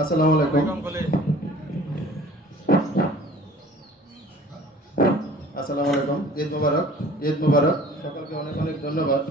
আসসালামু আলাইকুম। আসসালামু আলাইকুম। ঈদ মুবারক। ঈদ মুবারক। সকলকে অনেক অনেক ধন্যবাদ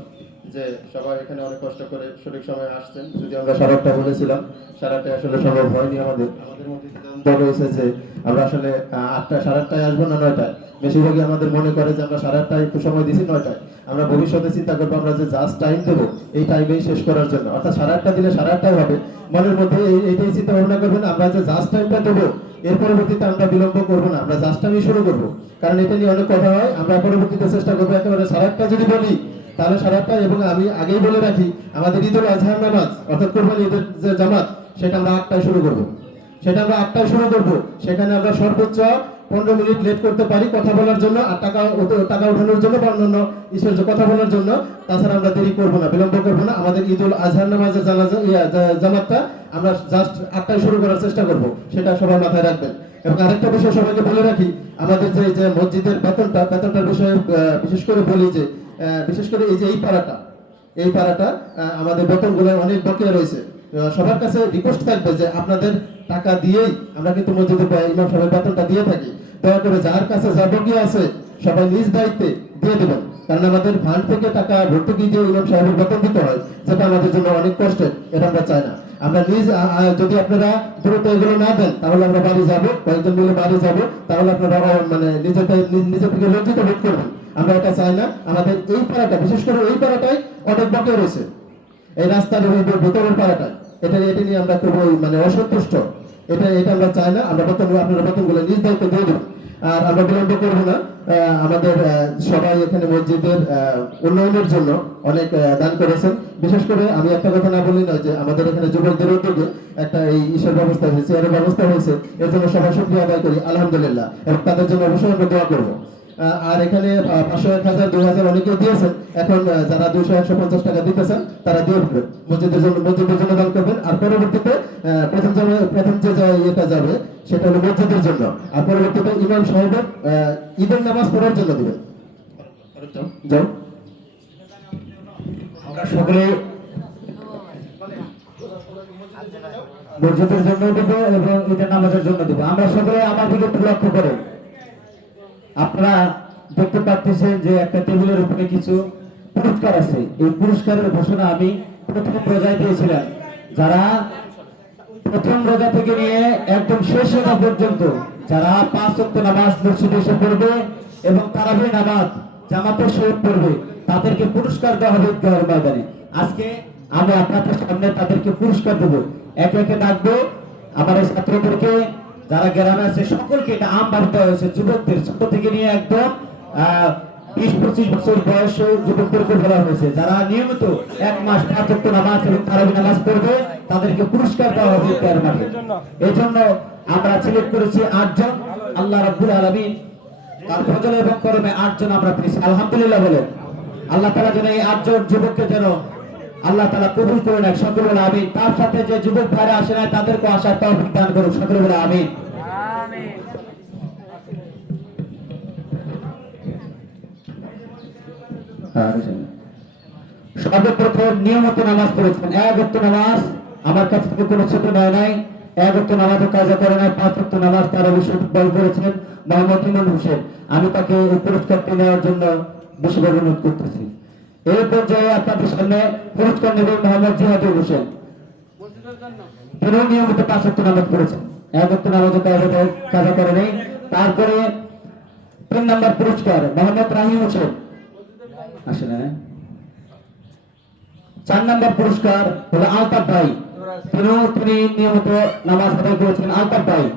যে সবাই এখানে অনেক কষ্ট করে সঠিক সময় আসছেন। যদি আমরা সারাটা বলেছিলাম সারাটা আসলে সম্ভব হয়নি আমাদের। আমাদের মধ্যে সিদ্ধান্ত রয়েছে যে আমরা আসলে আটটা সাড়ে আটটায় আসব না নয়টায়? বেশিরভাগই আমাদের মনে করে যে আমরা সাড়ে আটটায় একটু সময় দিছি নয়টায়। আমরা ভবিষ্যতে চিন্তা করব, আমরা যে জাস্ট টাইম দেবো, এই টাইমেই শেষ করার জন্য। অর্থাৎ সাড়ে আটটা দিলে সাড়ে আটটায় হবে। মনের মধ্যে এইটাই চিন্তা ভাবনা করবেন, আমরা যে জাস্ট টাইমটা দেবো, এর পরবর্তীতে আমরা বিলম্ব করব না, আমরা জাস্ট টাইমই শুরু করব। কারণ এটা নিয়ে অনেক কথা হয়, আমরা পরবর্তীতে চেষ্টা করব একেবারে সাড়ে আটটা যদি বলি, তাহলে সাড়ে আটটা এবং আমি আগেই বলে রাখি, আমাদের ঈদুল আজহার নামাজ, অর্থাৎ কোরবানি ঈদের যে জামাত, সেটা আমরা আটটায় শুরু করব। সেটা আমরা আটটায় শুরু করব, সেখানে আমরা সর্বোচ্চ পনেরো মিনিট লেট করতে পারি কথা বলার জন্য আর টাকা টাকা ওঠানোর জন্য বা অন্যান্য যে কথা বলার জন্য। তাছাড়া আমরা দেরি করব না, বিলম্ব করব না। আমাদের ঈদুল আজহার নামাজের জামাতটা আমরা জাস্ট আটটায় শুরু করার চেষ্টা করব। সেটা সবাই মাথায় রাখবেন। এবং আরেকটা বিষয় সবাইকে বলে রাখি, আমাদের যে যে মসজিদের বেতনটা, বেতনটার বিষয়ে বিশেষ করে বলি যে বিশেষ করে এই যে এই পাড়াটা এই পাড়াটা আমাদের বেতনগুলো অনেক বকেয়া রয়েছে। সবার কাছে রিকোয়েস্ট থাকবে যে আপনাদের টাকা দিয়েই আমরা কিন্তু মসজিদে ইমাম সাহেবের বেতনটা দিয়ে থাকি। দয়া করে যার কাছে যা বকেয়া আছে, সবাই নিজ দায়িত্বে দিয়ে দেবেন। কারণ আমাদের ফান্ড থেকে টাকা ভর্তুকি দিয়ে ইমাম সাহেবের বেতন দিতে হয়, যেটা আমাদের জন্য অনেক কষ্টের, এটা আমরা চাই না। আমরা নিজ যদি আপনারা দ্রুত এগুলো না দেন, তাহলে আমরা বাড়ি যাব, কয়েকজন মিলে বাড়ি যাব, তাহলে আপনারা মানে নিজেদের নিজের থেকে লজ্জিত বোধ করবেন। আমরা এটা চাই না। আমাদের এই পাড়াটা, বিশেষ করে এই পাড়াটাই অনেক বকে রয়েছে। এই রাস্তার ভেতরের পাড়াটায় এটা এটা নিয়ে আমরা খুব মানে অসন্তুষ্ট। এটা এটা আমরা চাই না, আমরা বেতন আপনারা বেতনগুলো নিজ দায়িত্ব দিয়ে দেবো আর আমরা বিলম্ব করব না আমাদের সবাই এখানে মসজিদের উন্নয়নের জন্য অনেক দান করেছেন। বিশেষ করে আমি একটা কথা না বলি না যে আমাদের এখানে যুবকদের উদ্যোগে একটা এই ইসের ব্যবস্থা হয়েছে, চেয়ারের ব্যবস্থা হয়েছে। এর জন্য সবাই শুক্রিয়া আদায় করি, আলহামদুলিল্লাহ। এবং তাদের জন্য অবশ্যই আমরা দোয়া করব। আর এখানে পাঁচশো এক হাজার, দুই হাজার অনেকেই দিয়েছেন। এখন যারা দুইশো একশো পঞ্চাশ টাকা দিতেছেন, তারা দিয়ে উঠবেন মসজিদের জন্য মসজিদের জন্য দান করবেন। আর পরবর্তীতে প্রথম যাবে প্রথম যে ইয়েটা যাবে, সেটা হলো মসজিদের জন্য। আর পরবর্তীতে ইমাম সাহেবের ঈদের নামাজ পড়ার জন্য দিবেন। যাও। আমরা সকলে মসজিদের জন্য দেবো এবং ঈদের নামাজের জন্য দেবো। আমরা সকলে আমার দিকে একটু লক্ষ্য করে। আপনারা দেখতে পাচ্ছেন যে একটা টেবিলের উপরে কিছু পুরস্কার আছে। এই পুরস্কারের ঘোষণা আমি প্রথম রোজায় দিয়েছিলাম। যারা প্রথম রোজা থেকে নিয়ে একদম শেষ রোজা পর্যন্ত, যারা পাঁচ ওয়াক্ত নামাজ মসজিদে এসে পড়বে এবং তারাবি নামাজ জামাতের সহিত পড়বে, তাদেরকে পুরস্কার দেওয়া হবে ঈদগাহের ময়দানে। আজকে আমি আপনাদের সামনে তাদেরকে পুরস্কার দেবো। একে একে ডাকবো। আমার ছাত্রদেরকে যারা গ্রামে আছে, সকলকে এটা আম বাড়িতে হয়েছে। যুবকদের ছোট থেকে নিয়ে একদম বিশ পঁচিশ বছর বয়স হয়েছে। যারা নিয়মিত এক মাস নামাজ এবং তারাবি নামাজ পড়বে, তাদেরকে পুরস্কার দেওয়া মাঠে। এই জন্য আমরা সিলেক্ট করেছি আটজন। আল্লাহ তার এবং আটজন আমরা পেয়েছি। আলহামদুলিল্লাহ বলে। আল্লাহ তাআলা যেন এই আটজন যুবককে যেন আল্লাহ তাআলা কবুল করে নেয় সকলে বলে, আমিন। তার সাথে যে যুবক ভাইরা আসে না তাদেরকে আসার তৌফিক দান করুক সকলে বলে, আমিন। সর্বপ্রথম নিয়মিত নামাজ পড়েছেন। এক অক্ট নামাজ, আমার কাছ থেকে কোনো ছোট নয় নাই। এক অক্ট নামাজও কাজা করে নাই, পাঁচ অক্ট নামাজ তারা বিষয় বল করেছেন মোহাম্মদ ইমান হোসেন। আমি তাকে পুরস্কারটি নেওয়ার জন্য বিশেষভাবে অনুরোধ করতেছি। এই পর্যায়ে আপনাদের সামনে পুরস্কার নেবেন মোহাম্মদ জিহাদুল হোসেন। তিনিও নিয়মিত পাঁচ অক্ট নামাজ পড়েছেন। এক অক্ট নামাজও কাজা করে- নাই। তারপরে তিন নম্বর পুরস্কার মোহাম্মদ রাহিম হোসেন। আসে না চার নম্বর পুরস্কার হলো আলতাফ ভাই। তিনিও তিনি নিয়মিত নামাজ আদায় করেছেন আলতাফ ভাই।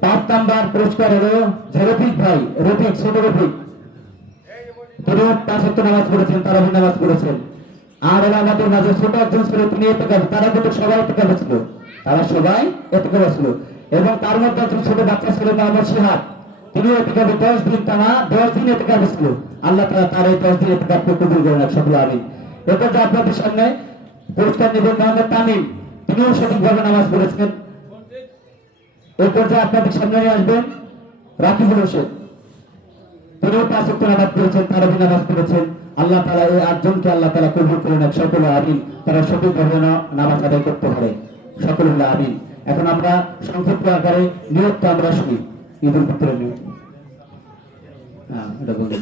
পাঁচ নম্বর পুরস্কার হলো রফিক ভাই রফিক ছোট রফিক। পাঁচ নামাজ পড়েছেন তারাবি নামাজ পড়েছেন। আর আমাদের মাঝে ছোট একজন ছিল, তিনি তারা কিন্তু সবাই এতে ছিল তারা সবাই এতে ছিল এবং তার মধ্যে একজন ছোট বাচ্চা ছিল মোহাম্মদ সিহাব তিনি এতে দশ দিন টানা, দশ দিন এতে ছিল আল্লাহ তারা তার এই দশ দিন এতে কবুল করেন সকল আমি এরপর যে আপনাদের সামনে পুরস্কার নেবেন মোহাম্মদ তামিম, তিনিও সঠিকভাবে নামাজ পড়েছেন। এই পর্যায়ে আপনাদের সামনে আসবেন রাকিবুল হোসেন। তিনিও পাঁচ ওয়াক্ত নামাজ পড়েছেন তারাবি নামাজ পড়েছেন আল্লাহ তালা এই আটজনকে আল্লাহ তালা কবুল করে নেন সকলে আমিন। তারা সঠিকভাবে না- নামাজ আদায় করতে পারে। সকলে বলে আমিন। এখন আমরা সংক্ষিপ্ত আকারে নিয়োগটা আমরা শুনি। ঈদ উল ফিতরের হ্যাঁ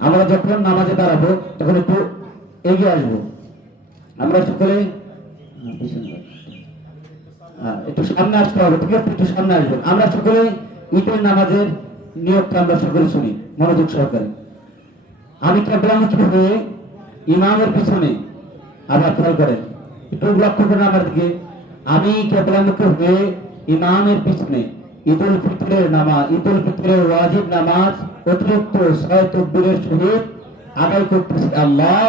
আমরা যখন নামাজে দাঁড়াবো তখন একটু এগিয়ে আসব। আমরা সকলে হ্যাঁ। হ্যাঁ, একটু সামনে আসতে হবে ঠিক আছে? একটু সামনে আসবেন। আমরা সকলে ঈদের নামাজের আমরা সকলে শুনি, মনোযোগ সহকারে। আমি হয়ে ইমামের পিছনে আবার খেয়াল করেন একটু লক্ষ্য করেন আমার দিকে। আমি কেবলামুখী হয়ে ইমামের পিছনে ফিতরের নামাজ ফিতরের ওয়াজিব নামাজ, অতিরিক্ত ছয় তকবীরের সহিত আদায় করতেছি। আল্লাহ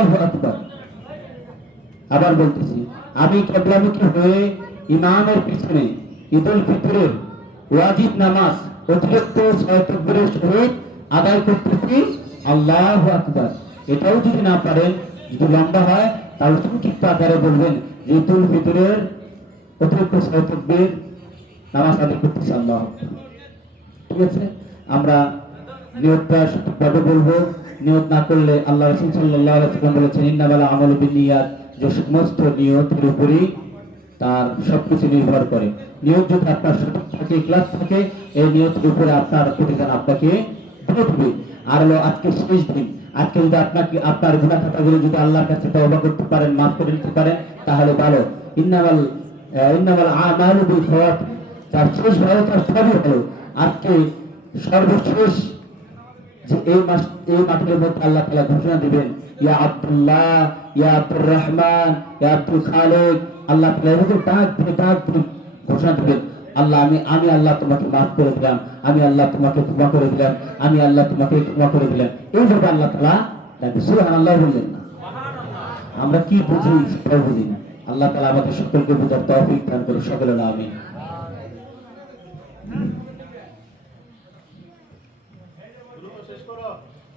আবার বলতেছি, আমি কেবলামুখী হয়ে ইমামের পিছনে ঈদুল ফিতরের ওয়াজিব নামাজ অতিরিক্ত আদায় করতেছি। আল্লাহ আকবার। এটাও যদি না পারেন, যদি লম্বা হয়, তাহলে সংক্ষিপ্ত আকারে বলবেন অতিরিক্ত নামাজ আদায় করতেছি, আল্লাহ ঠিক আছে? আমরা নিয়তটা সঠিকভাবে বলব। নিয়ত না করলে আল্লাহ রসুল সাল্লাহ বলেছেন, ইন্নামাল আমল বিনিয়াত যে সমস্ত নিয়তের উপরই তার সবকিছু নির্ভর করে। নিয়ত যদি আপনার সঠিক থাকে ক্লাস থাকে এই নিয়তের উপরে আপনার প্রতিদান আপনাকে দিয়ে আর হলো আজকে শেষ দিন। আজকে যদি আপনাকে আপনার গুণা খাতাগুলো যদি আল্লাহর কাছে তওবা করতে পারেন মাফ করে নিতে পারেন তাহলে ভালো। ইন্নামাল আহ, ইন্নামাল আমালু বিল খাওয়াতিম তার শেষ ভালো তার সবই ভালো। আজকে সর্বশেষ যে এই মাস এই মাঠের মধ্যে আল্লাহ তাআলা ঘোষণা দিবেন ইয়া আব্দুল্লাহ, ইয়া আব্দুর রহমান, ইয়া আব্দুল খালেক আল্লাহ ডাক দিয়ে ডাক দিয়ে ঘোষণা দিবেন আল্লাহ, আমি আমি আল্লাহ তোমাকে মাফ করে দিলাম। আমি আল্লাহ তোমাকে ক্ষমা করে দিলাম। আমি আল্লাহ তোমাকে ক্ষমা করে দিলাম। এইভাবে আল্লাহ তাআলা ডাকবে সুবহানাল্লাহ বললেন। না আমরা কি বুঝি, সেটাও বুঝি না। আল্লাহ তাআলা আমাদের সকলকে বোঝার তৌফিক দান করে সকলে না আমিন দ্রুত শেষ করো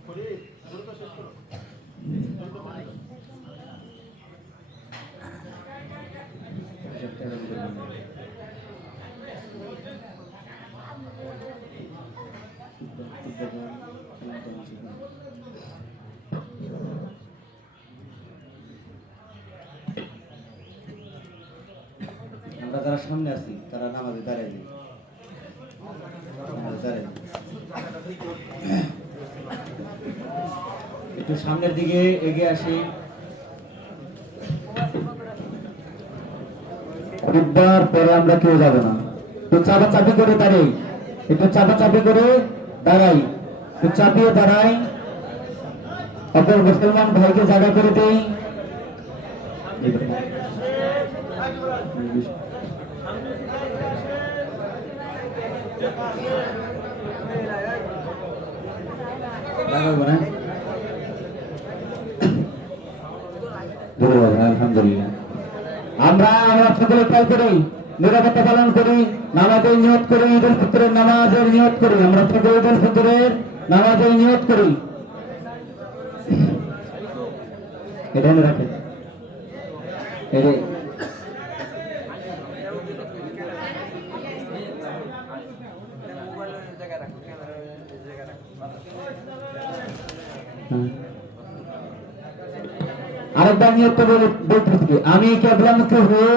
ফরিদ দ্রুত শেষ করো দ্রুত করো। আমরা যারা সামনে আছি, তারা নামাজে যাই। একটু সামনের দিকে এগিয়ে আসি। পরে আমরা কেউ যাব না। একটু চাপা চাপি করে দাঁড়াই। একটু চাপা চাপি করে দাঁড়াই একটু চাপিয়ে দাঁড়াই। অপর মুসলমান ভাইকে জায়গা করে দেই। লাগাবো না ধন্যবাদ, আলহামদুলিল্লাহ। আমরা আমরা সকলে খেয়াল করি, নিরাপত্তা পালন করি। নামাজের নিয়ত করি ঈদ উল ফিতরের নামাজের নিয়ত করি, আমরা সকলে ঈদ উল ফিতরের নামাজের নিয়ত করি। এটা এই যে হ্যাঁ। আরেকবার নিয়ত বলে বলতেছি আমি কেবলামুখী হয়ে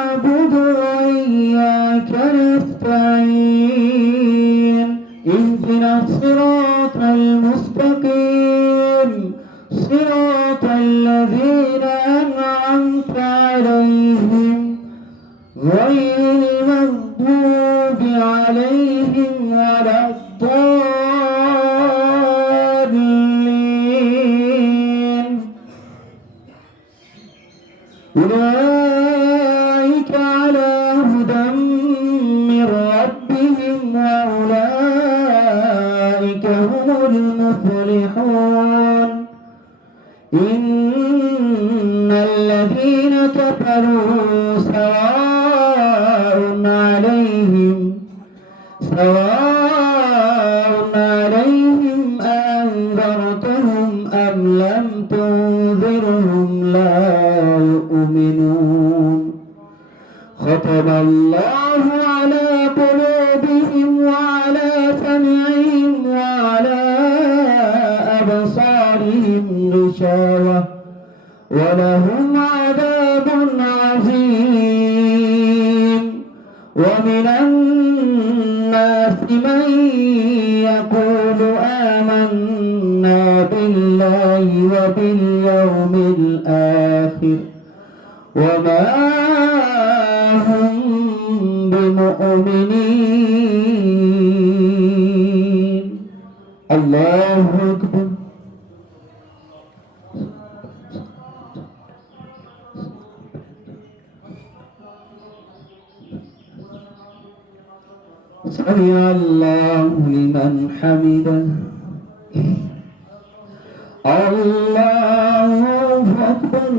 ولهم عذاب عظيم. ومن الناس من يقول آمنا بالله وباليوم الآخر. وما هم بمؤمنين. الله أكبر. لمن حمده الله أكبر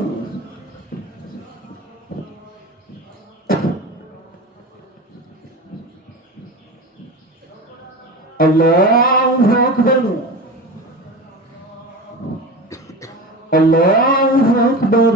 الله أكبر الله أكبر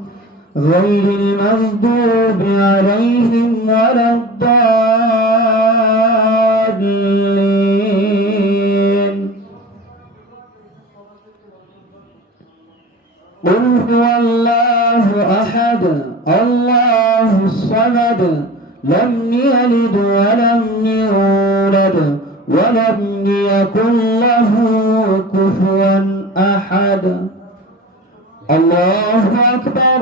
غير المغضوب عليهم ولا الضالين. قل هو الله أحد الله الصمد لم يلد ولم يولد ولم يكن له كفوا أحد. الله أكبر.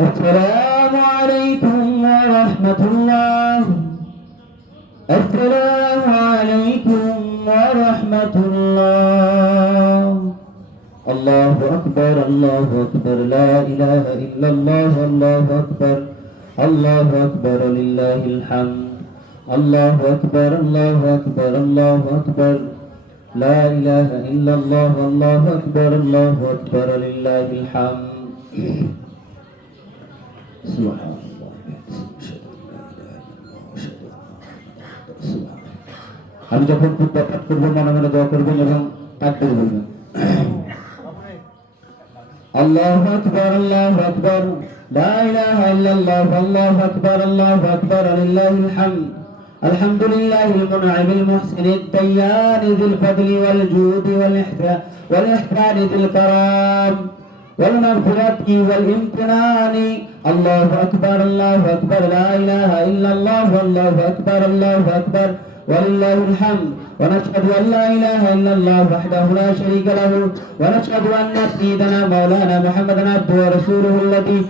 السلام عليكم ورحمة الله. السلام عليكم ورحمة الله. الله أكبر الله أكبر لا إله إلا الله الله أكبر. الله أكبر لله الحمد. الله أكبر الله أكبر الله أكبر. لا إله إلا الله الله أكبر الله أكبر لله الحمد. سبحان الله أشهد أن لا إله إلا الله أشهد أن محمدا رسول الله আমি যখন খুব পাঠ করবো মনে মনে দোয়া করবেন এবং তাকবীর বলবেন আল্লাহু আকবার আল্লাহু আকবার লা ইলাহা ইল্লাল্লাহ আল্লাহু আকবার আল্লাহু আকবার লিল্লাহিল হামদ الحمد لله المنعم المحسن الديان ذي الفضل والجود والإحسان والإحسان ذي الكرام والمغفرة والامتنان الله أكبر الله أكبر لا إله إلا الله الله أكبر الله أكبر ولله الحمد ونشهد أن لا إله إلا الله وحده لا شريك له ونشهد أن سيدنا مولانا محمدا عبده ورسوله الذي